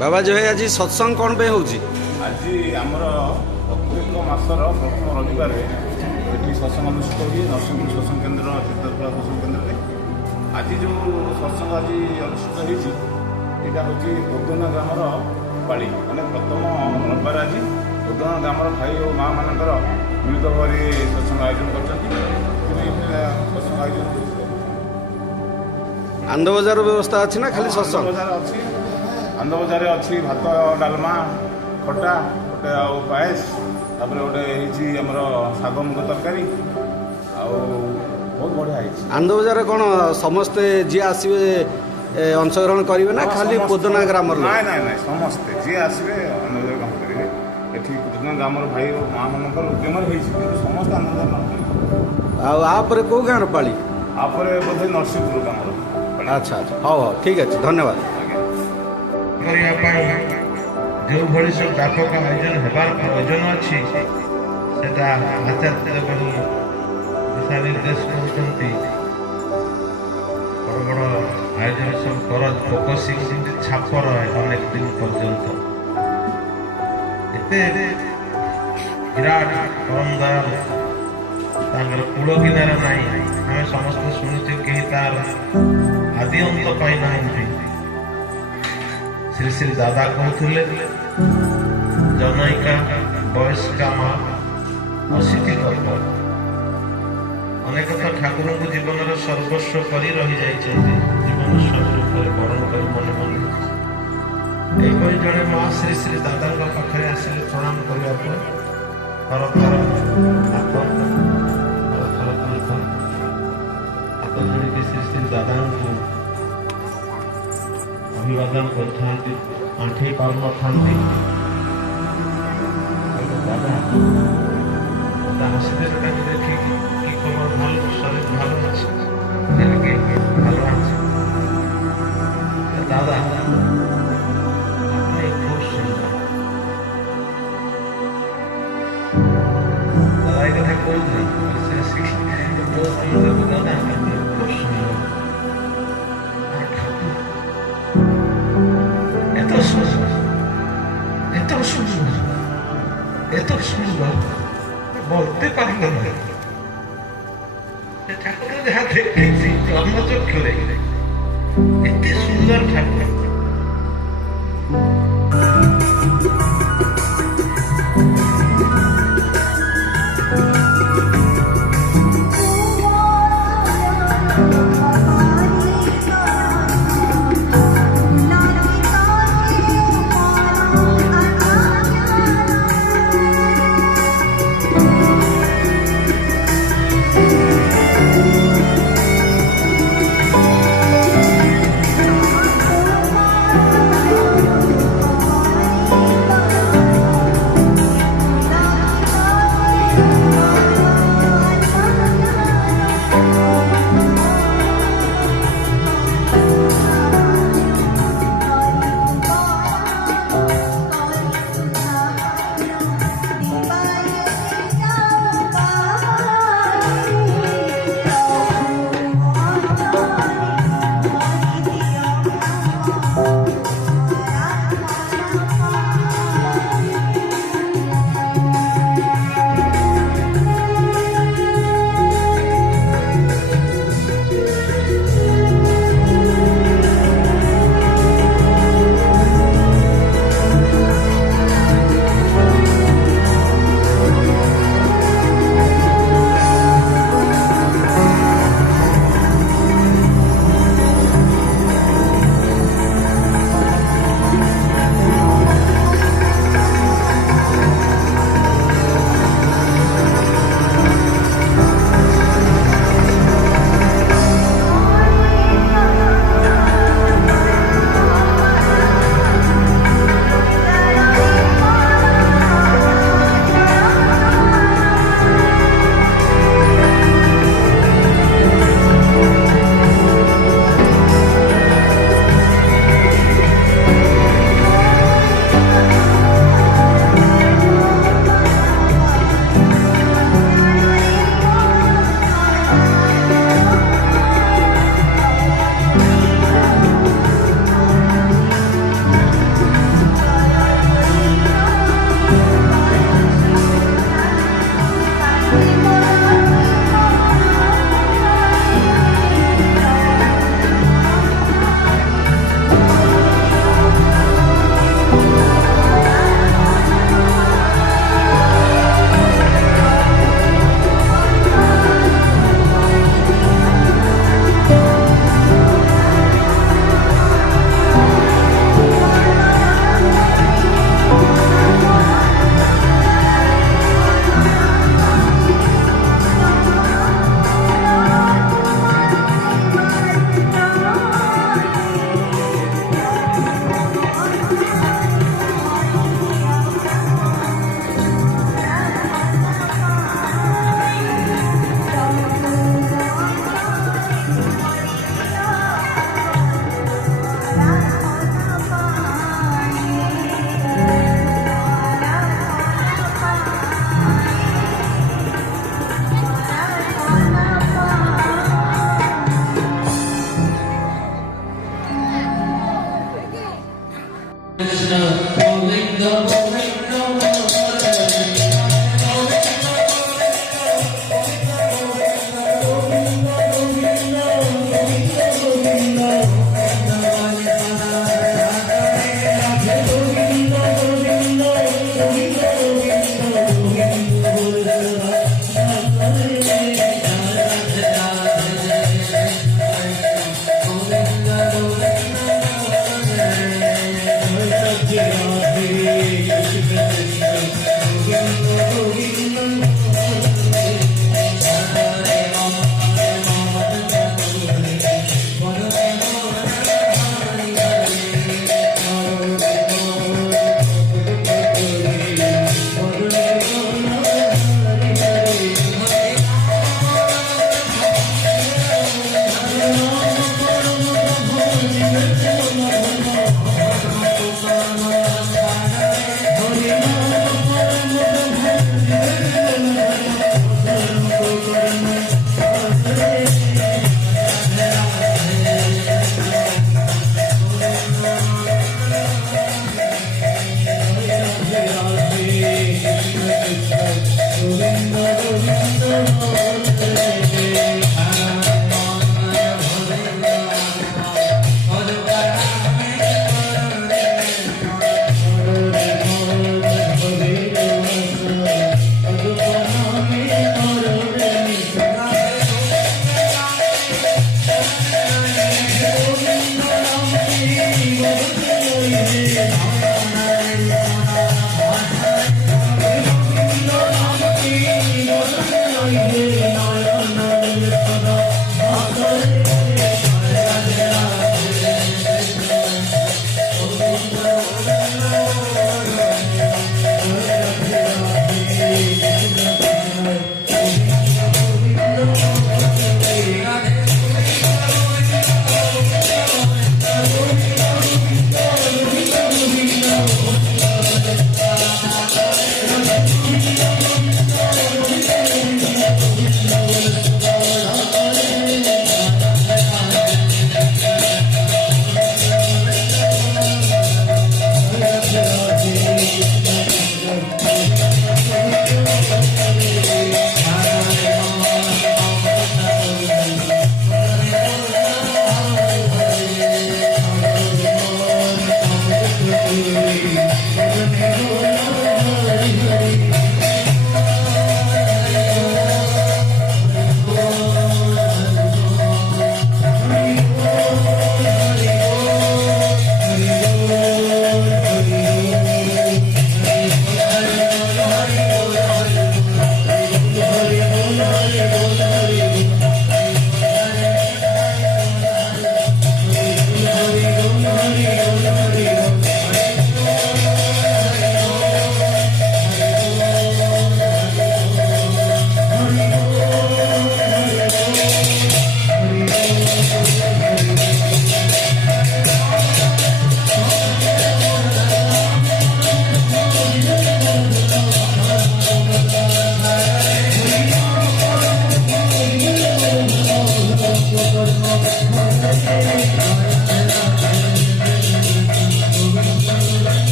बाबा जो है आज सत्संग कौन पे होउची आज आमर प्रत्येक मासर प्रथम रविवार ये सत्संग अनुष्ठित हुए नरसिंहपुर सत्संग केन्द्र चित्रकला सत्संग केन्द्र में आज जो सत्संग आज अनुष्ठित होता हूँ उद्यान ग्रामर पाली मैंने प्रथम रविवार आज उद्यान ग्रामर भाई और माँ मानकर मिलित भाव सत्संग आयोजन कर सत्संग आयोजन आनंद बजार व्यवस्था अच्छी ना खाली सत्संग अच्छी आनंद बजार अच्छी भात डालमा खटा गोटे आउ पायस तापर गोटे होमर शाग मुग तरकारी बहुत बढ़िया है। आनंद बजार कौन समस्ते जी आसवे अंशग्रहण करेंगे ना खाली पोदना ग्राम ना ना ना समस्ते जी आसवे आनंद बजार काम करेंगे ये पोदना ग्राम भाई और माँ मान उद्यम समस्त आनंद बजार आपर कौ गाँव पाली आपर बोधे नरसिंहपुर ग्राम। अच्छा अच्छा हाँ हाँ ठीक अच्छे धन्यवाद। जो भली सब व्यापक आयोजन होबार प्रयोजन अच्छी से आचार्य दिशा निर्देश कर बड़ बड़ आयोजन सब कर फोकसिंग छाप रहे अनेक दिन पर्यंत एते विराट परम दयाल कूल किनारा नहीं आम समस्त शुणुचे कहीं तार आदि अंत पाई ना श्री श्री दादा कहते जनयिका वयस्का माँ 80 गल्प अनेक ठाकुर को जीवन सर्वस्व कर रही जीवन स्वरूप बरण कर मन मन यही जड़े माँ श्री श्री दादा पाखे आसिले प्रणाम करने थर थर हाथ थर थर हाथ जोड़ी श्री श्री दादा को अभिवादन करते आंठे पार न था दादा हसीदे देखी कि खबर भल शरीर भल अच्छे भल दादा अपने खूब सुंदर दादा ये कथा कहते बहुत सुंदर दादा खूब सुंदर एत सुंदर बोलते पारल ठाकुर जहाँ देखी जन्मचक्षु एत सुंदर ठाकुर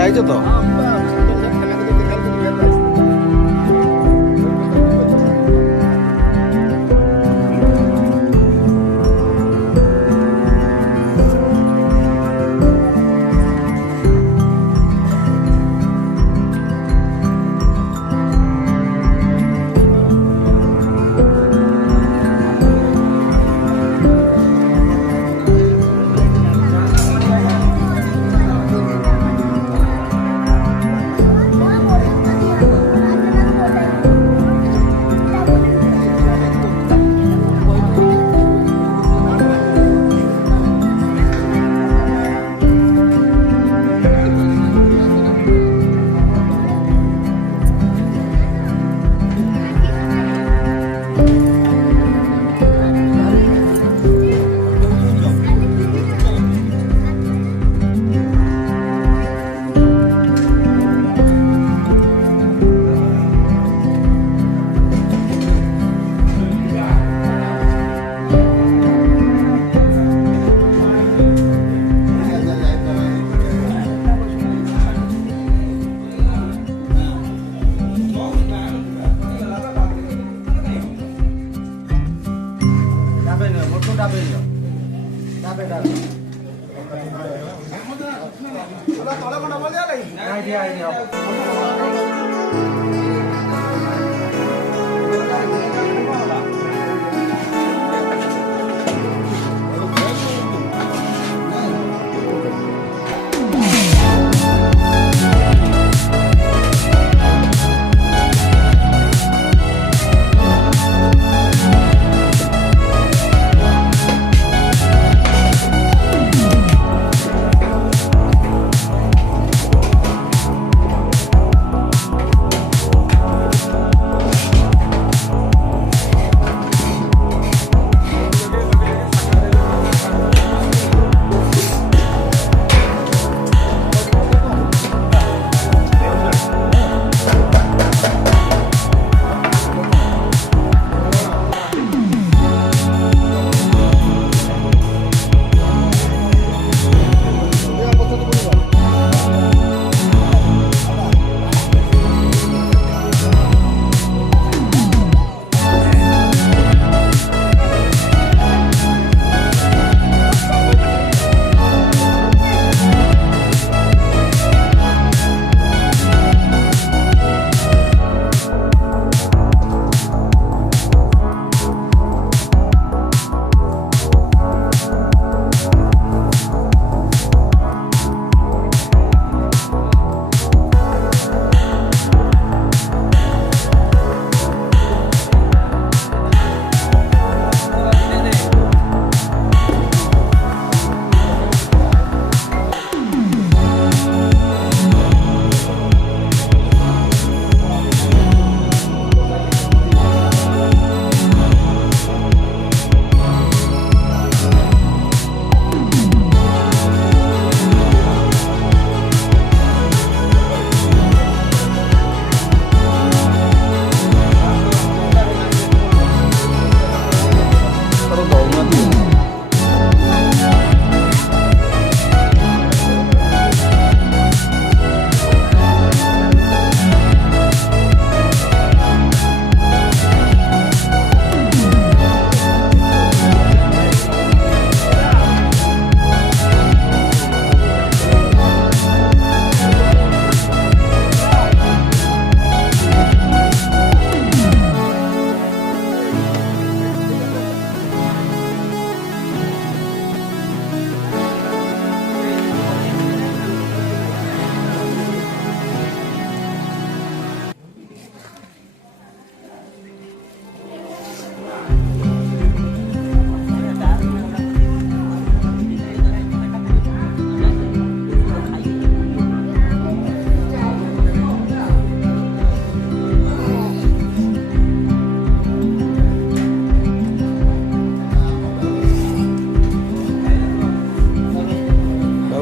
आइज तो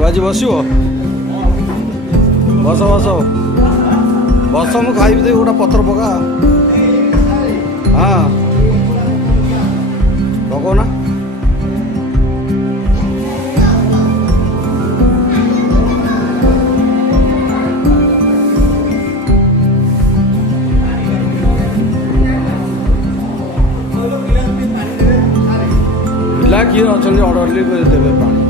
ଆଜି ବସିବ ବସ ବସ ବସ ମୁଁ ଖାଇବି ଦେବି ଗୋଟେ ପତ୍ର ପକା ହଁ ପକଉନା ପିଲା କିଏ ଅଛନ୍ତି ଅର୍ଡ଼ରଲି ଦେବେ ପାଣି